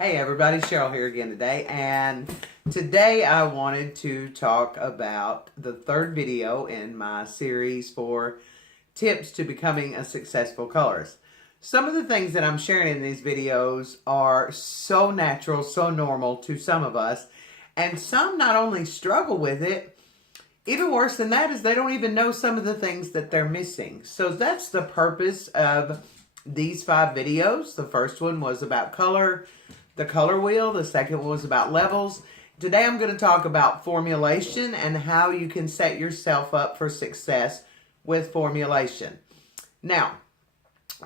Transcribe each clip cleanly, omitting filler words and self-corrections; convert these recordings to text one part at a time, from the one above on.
Hey everybody, Cheryl here again today, and today I wanted to talk about the third video in my series for tips to becoming a successful colorist. Some of the things that I'm sharing in these videos are so natural, so normal to some of us, and some not only struggle with it, even worse than that is they don't even know some of the things that they're missing. So that's the purpose of these 5 videos. The first one was about color, the color wheel. The second one was about levels. Today I'm going to talk about formulation and how you can set yourself up for success with formulation. Now,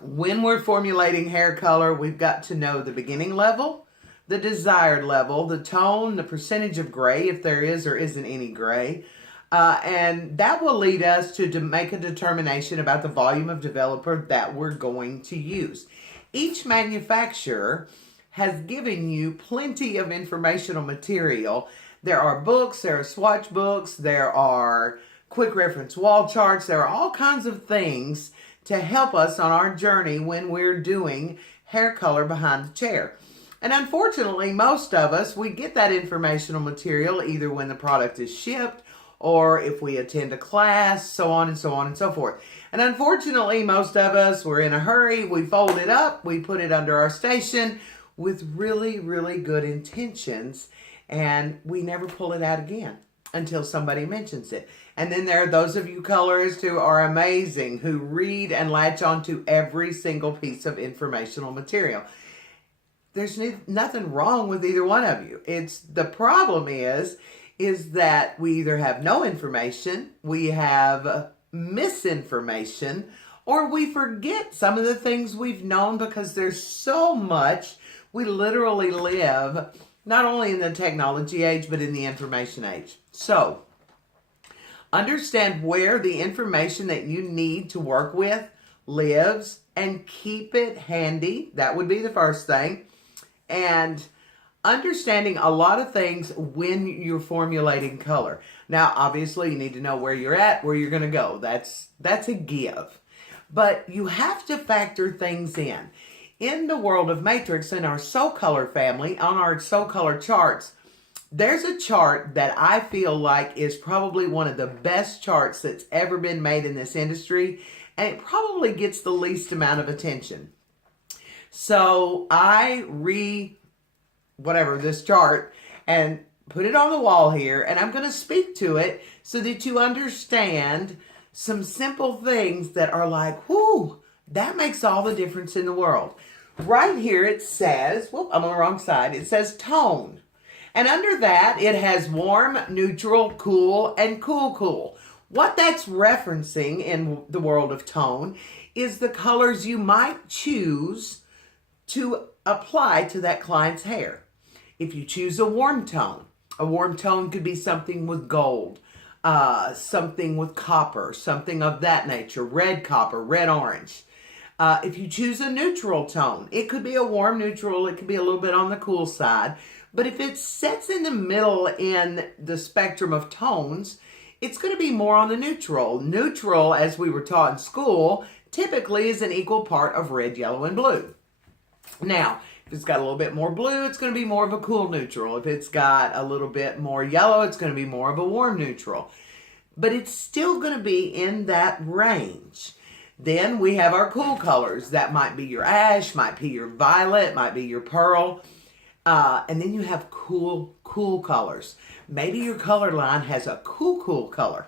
when we're formulating hair color, we've got to know the beginning level, the desired level, the tone, the percentage of gray, if there is or isn't any gray. And that will lead us to make a determination about the volume of developer that we're going to use. Each manufacturer has given you plenty of informational material. There are books, there are swatch books, there are quick reference wall charts, there are all kinds of things to help us on our journey when we're doing hair color behind the chair. And unfortunately, most of us, we get that informational material either when the product is shipped or if we attend a class, so on and so on and so forth. And unfortunately, most of us, we're in a hurry, we fold it up, we put it under our station with really, really good intentions, and we never pull it out again until somebody mentions it. And then there are those of you colorists who are amazing, who read and latch onto every single piece of informational material. There's nothing wrong with either one of you. The problem is that we either have no information, we have misinformation, or we forget some of the things we've known because there's so much. We literally live not only in the technology age, but in the information age. So, understand where the information that you need to work with lives and keep it handy. That would be the first thing. And understanding a lot of things when you're formulating color. Now, obviously, you need to know where you're at, where you're going to go. That's a give. But you have to factor things in. In the world of matrix, in our SoColor family, on our SoColor charts, there's a chart that I feel like is probably one of the best charts that's ever been made in this industry, and it probably gets the least amount of attention. So I this chart and put it on the wall here, and I'm going to speak to it so that you understand some simple things that are like, whoo, that makes all the difference in the world. Right here it says, I'm on the wrong side, it says tone. And under that it has warm, neutral, cool, and cool. What that's referencing in the world of tone is the colors you might choose to apply to that client's hair. If you choose a warm tone could be something with gold, something with copper, something of that nature, red copper, red orange. If you choose a neutral tone, it could be a warm neutral, it could be a little bit on the cool side. But if it sets in the middle in the spectrum of tones, it's going to be more on the neutral. Neutral, as we were taught in school, typically is an equal part of red, yellow, and blue. Now, if it's got a little bit more blue, it's going to be more of a cool neutral. If it's got a little bit more yellow, it's going to be more of a warm neutral. But it's still going to be in that range. Then we have our cool colors. That might be your ash, might be your violet, might be your pearl. And then you have cool colors. Maybe your color line has a cool color,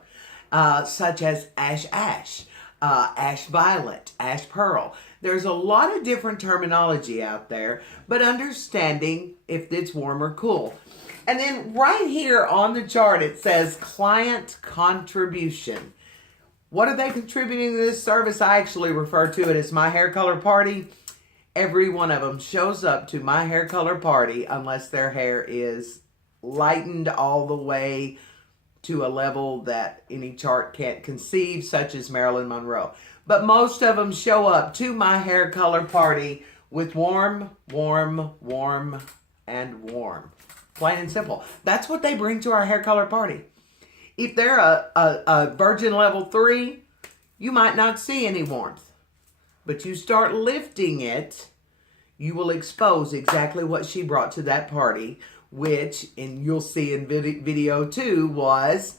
such as ash, ash violet, ash pearl. There's a lot of different terminology out there, but understanding if it's warm or cool. And then right here on the chart, it says client contribution. What are they contributing to this service? I actually refer to it as my hair color party. Every one of them shows up to my hair color party unless their hair is lightened all the way to a level that any chart can't conceive, such as Marilyn Monroe. But most of them show up to my hair color party with warm, and warm. Plain and simple. That's what they bring to our hair color party. If they're a virgin level 3, you might not see any warmth. But you start lifting it, you will expose exactly what she brought to that party, which, and you'll see in video 2, was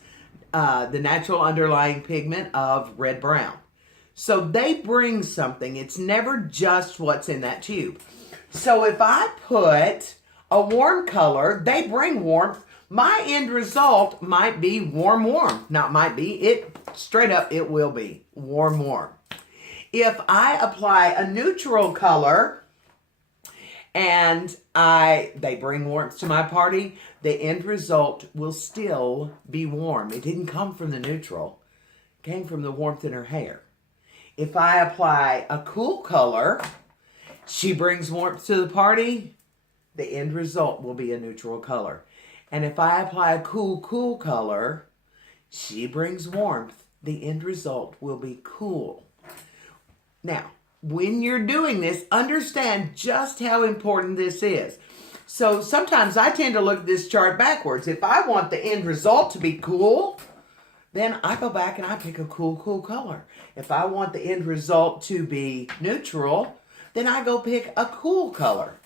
the natural underlying pigment of red-brown. So they bring something. It's never just what's in that tube. So if I put a warm color, they bring warmth. My end result might be warm. Not might be. It straight up, it will be warm. If I apply a neutral color and they bring warmth to my party, the end result will still be warm. It didn't come from the neutral. It came from the warmth in her hair. If I apply a cool color, she brings warmth to the party, the end result will be a neutral color. And if I apply a cool color, she brings warmth, the end result will be cool. Now, when you're doing this, understand just how important this is. So sometimes I tend to look at this chart backwards. If I want the end result to be cool, then I go back and I pick a cool color. If I want the end result to be neutral, then I go pick a cool color.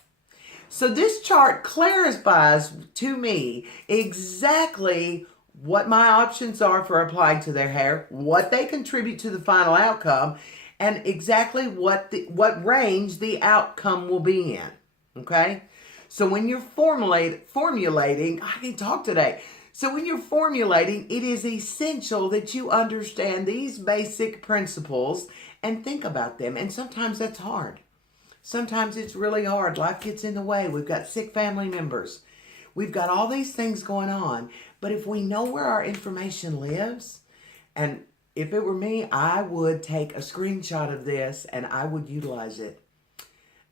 So this chart clarifies to me exactly what my options are for applying to their hair, what they contribute to the final outcome, and exactly what range the outcome will be in. Okay? So when you're formulating, I can talk today. So when you're formulating, it is essential that you understand these basic principles and think about them. And sometimes that's hard. Sometimes it's really hard. Life gets in the way. We've got sick family members. We've got all these things going on. But if we know where our information lives, and if it were me, I would take a screenshot of this and I would utilize it.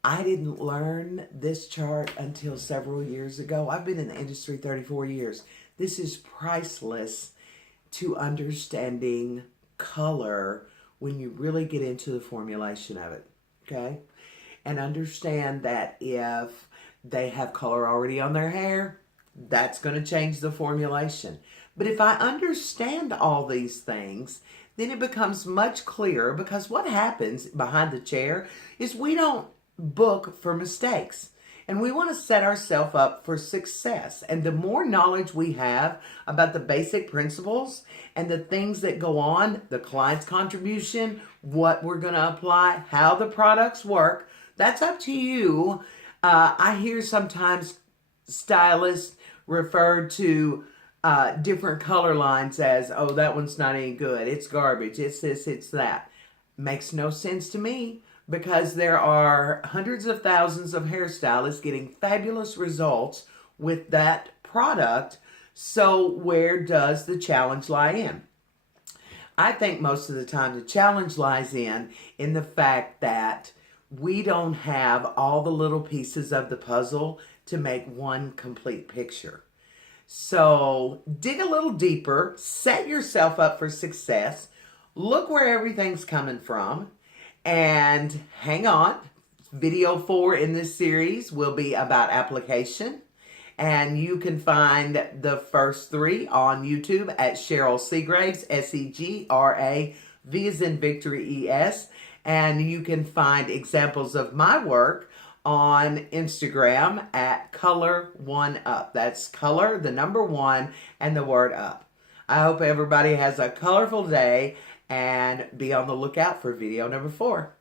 I didn't learn this chart until several years ago. I've been in the industry 34 years. This is priceless to understanding color when you really get into the formulation of it, okay? And understand that if they have color already on their hair, that's going to change the formulation. But if I understand all these things, then it becomes much clearer, because what happens behind the chair is we don't book for mistakes. And we want to set ourselves up for success. And the more knowledge we have about the basic principles and the things that go on, the client's contribution, what we're going to apply, how the products work, that's up to you. I hear sometimes stylists refer to different color lines as, oh, that one's not any good. It's garbage. It's this, it's that. Makes no sense to me, because there are hundreds of thousands of hairstylists getting fabulous results with that product. So where does the challenge lie in? I think most of the time the challenge lies in the fact that we don't have all the little pieces of the puzzle to make one complete picture. So dig a little deeper, set yourself up for success, look where everything's coming from, and hang on. Video 4 in this series will be about application. And you can find the first 3 on YouTube at Cheryl Segraves, S-E-G-R-A-V as in Victory E-S. And you can find examples of my work on Instagram at Color1up. That's color, the number 1, and the word up. I hope everybody has a colorful day, and be on the lookout for video number 4.